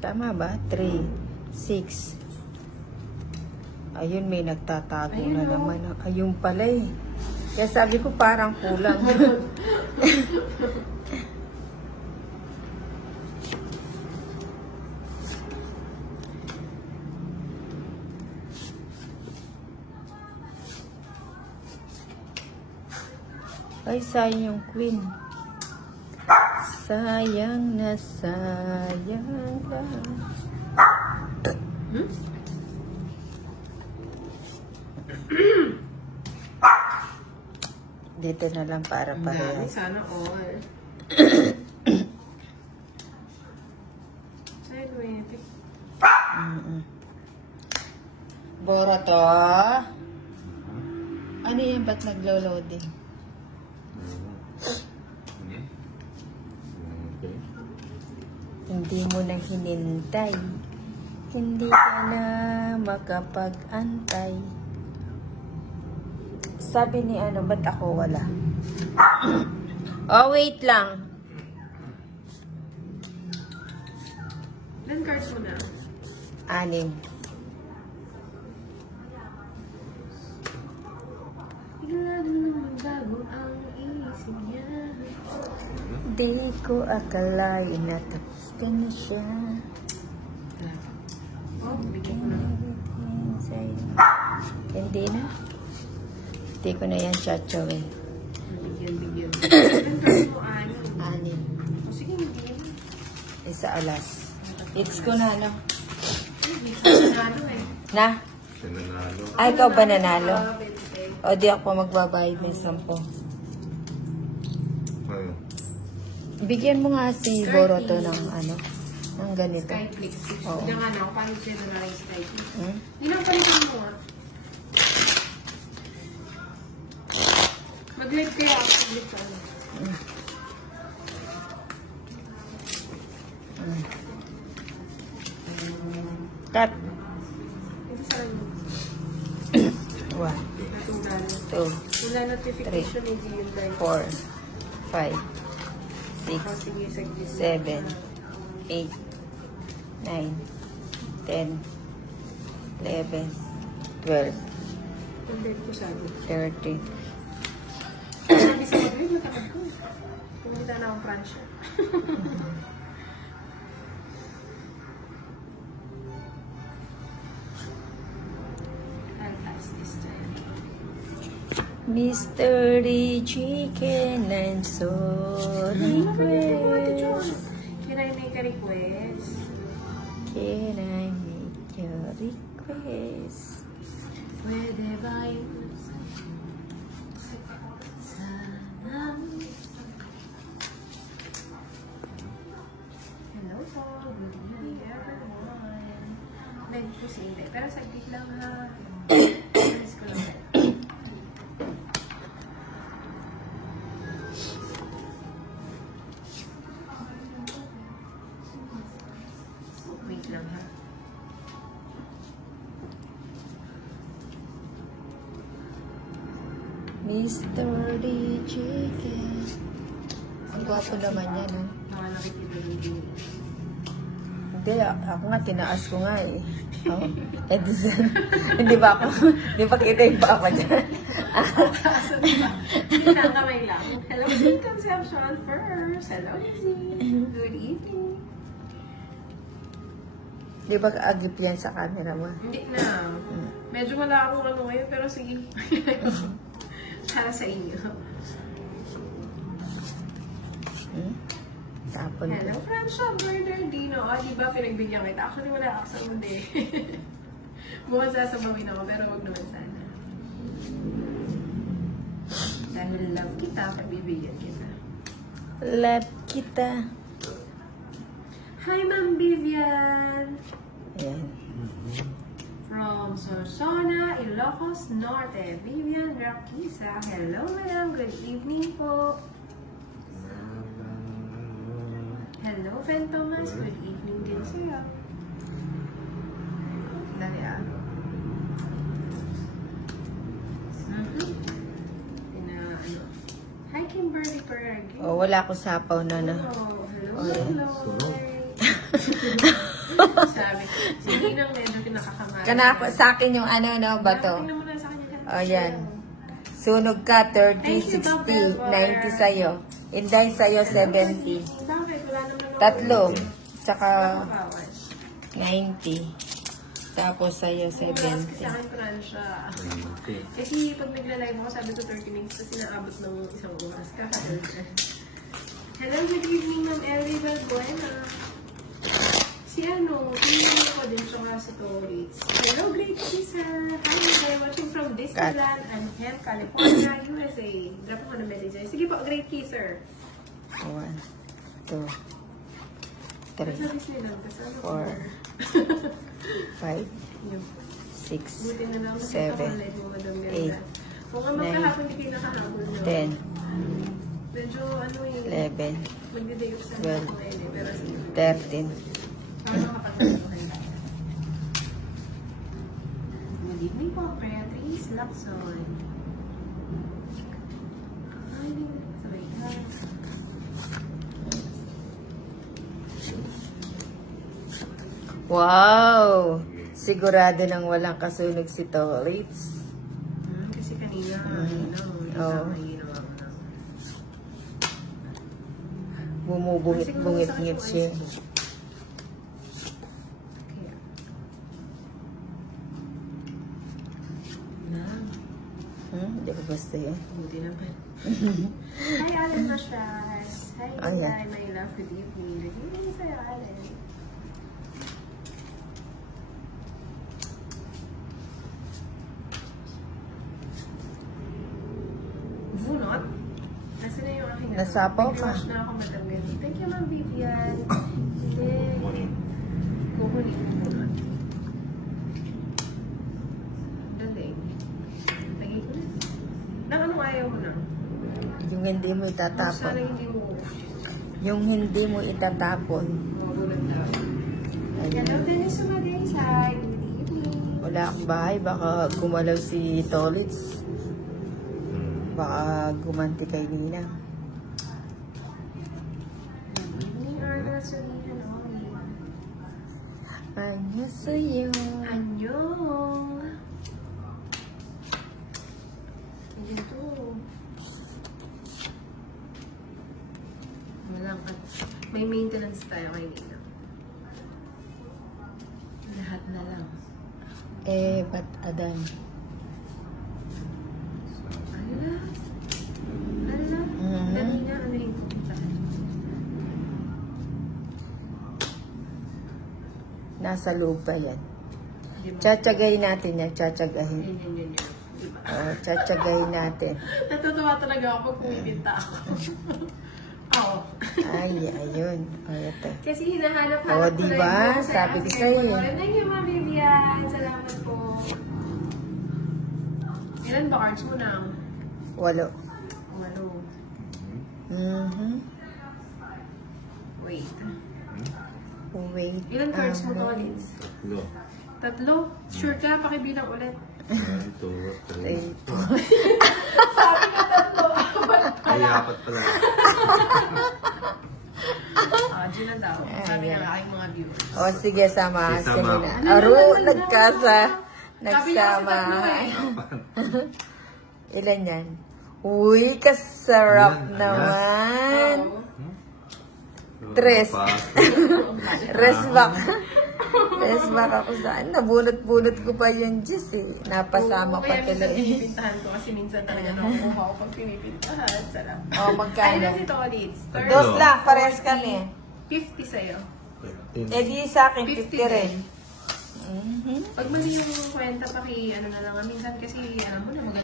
Tama ba? 3, 6. Ayun, may nagtatago na naman. Ayun pala eh. Kaya sabi ko parang kulang. Ay, sayang yung queen. Sayang na sayang lang. Dito na lang para parehas. Sana all. Bora to. Ano yan? Ba't naglo-loading? Hindi mo na hinintay. Hindi ka na makapag-antay. Sabi ni ano, ba't ako wala? Oh, wait lang. Ilan cards mo na? 6. Bigla naman bago ang isip niya. Di ko akalain na tapos ka na siya. Oh, bigyan ko na. Hindi na. Hindi ko na yan chachawin. Bigyan. Ilan cards mo? 6. O sige, bigyan. Isa alas. It's ko na, no? Nanalo eh. Na? Ay, ikaw ba nanalo? O, di ako magbabayad ng 10. Bigyan mo nga si Boroto ng ano, ng ganito. Skyflix. Oo. Hindi nga na, paano siya na lang yung Skyflix? Hmm? Hindi lang palitan mo nga. Mag-live kaya ako. Mag-live ka. Tap. Ito sa ano? 1, Natural. 2, Wala notification, hindi yung live. 4, 5, Oh, sige, 7, 8, 9, 10, 11, 12, Hindi ko sabi. 13. Sabi sa mga matakad ko. Pumunta na akong Pransya. Fantastic time. Mr. Chicken, I'm sorry. Can I make a request? Can I make your request? Pwede ba yung sana? Hello po, good evening everyone. Nagpusing tayo, pero saglit lang ha. Alis ko lang. Wait lang ha. Mr. Chicken. Ang gwapo naman yan, no? Mga nakikita yung Hindi, ako nga, tinaas ko nga eh. Oh, Edison. Hindi ba ako, hindi pa kita yung papa dyan. Hindi na, kamay lang. Hello, Lizzie Conception first. Hello, Lizzie. Good evening. Di ba kaagip yan sa camera mo? Hindi na. Medyo wala akong ano ngayon, pero sige. Para sa inyo. Tapon Hello, ko. Francia Bernardino. O, di ba pinagbigyan kita? Actually, wala ako sa undi. Mukhang sasabawin ako, pero wag naman sana. Dahil love kita, pagbibigyan kita. Love kita. Hi, Ma'am Vivian! Ayan. From Sorsogon, Ilocos Norte, Vivian Raquisa. Hello, madam. Good evening po. Hello, Fen Thomas. Good evening din sa'yo. Dali ah. Hi, Kimberly Oh, wala akong sapaw na na. Oh, hello, Oh, yeah. hello. Sabi, sige nang medyo pinakakamara. Kanako, sa akin yung ano, no, bato. Tingnan mo na sa kanya. Oh, yan. Sunog ka, 30, 60, 90 sa'yo. Inday sa'yo, 70. Bakit? Wala naman Tatlo. Tsaka bawas. 90. Tapos sa'yo, Kasi 70. sa akin parang siya. Kasi pag nagla-live ako, sabi ko 30 minutes kasi naabot ng isang oras. Kaka-30. Hello, good evening, Ma'am Ellie Valbuena. Si ano, tingnan ko din siya sa Torits. Hello, great teaser. Hi, we're watching from Disneyland, Anaheim, California, USA. Drop mo na message. Sige po, great teaser. 1, 2, Sa 3, Disneyland, kasama 4, 5, 6, Buti na lang 7, nakita ko mo, Madam 8, Ganda. Kung nga magkahapon hindi kayo nakahabol, no? 10, Medyo ano yung 11, magdi-day off sa 12, mga ngayon eh. Pero sige, 13. parang makapagpatuloy. Good evening po, Beatrice Lacson. Ay, sorry. Wow! Sigurado nang walang kasunog si Torits. Kasi kanina, Oo. Bumubungit-bungit-ngit siya. Hindi ko basta yun. Buti naman. Hi, Alan Mashas. Hi, Ayan. my love. Good evening. Good evening sa'yo, Alan. Bunot? Nasa na yung aking Nasapaw ka. Nag-wash na ako, Madam Ganda. Thank you, Ma'am Vivian. Hindi. Kukunin mo bunot. Daling. Lagi ko na. Nang anong ayaw mo na? Yung hindi mo Sana itatapon. hindi mo Yung hindi mo itatapon. magulat na. Ayun. Hello, Dennis Sumaday. Hi, good evening. Wala akong bahay. Baka gumalaw si Torits. Baka gumanti kay Nina. Good evening, Arda. Sorry, hello. Ano sa'yo? Annyeong. Ayan to. Walang at may maintenance tayo kay Nina. Lahat na lang. Eh, ba't Adan? Ala? Ala? Dali na, ano yung pupunta? Nasa loob pa yan. Di ba? Tsatsagayin natin yan. Tsatsagahin. Yun. Diba? Tsatsagayin natin. Natutuwa talaga ako pag pumipinta ako. Oo. Ay, ayun. O, ito. Kasi hinahanap-hanap Oo, ko diba? na yung Sabi ko sa'yo eh. Thank you, Ma'am Vivian. Salamat po. Ilan ba cards mo na? 8. Walo. Wait. Wait. Ilan cards mo, ano? Collins? No. Tatlo? Sure ka? Pakibilang ulit. 1, 2, 3. 8. Sabi ka tatlo. Ay, apat pala. Diyan na daw. Sabi na lang aking mga viewers. O, sige, samahan Sige, ka sama. nila. Aro, nagsama. Sabi niya kasi tatlo eh. Ilan yan? Uy, kasarap Ayan, naman. Oo. Tres. Pa. Rest back. Rest back ako saan. Nabunot-bunot ko pa yung juice eh. Napasama Oo, pa kaya minsan tuloy. pinipintahan ko kasi minsan talaga nakukuha ko pag pinipintahan. Sarap. O, magkano? Ayun na si Tolitz. Dos lang, pares kami. 50 sa'yo. Eh di sa akin, 50 rin. Pag mali yung kwenta, ano na lang. Minsan kasi, alam mo na,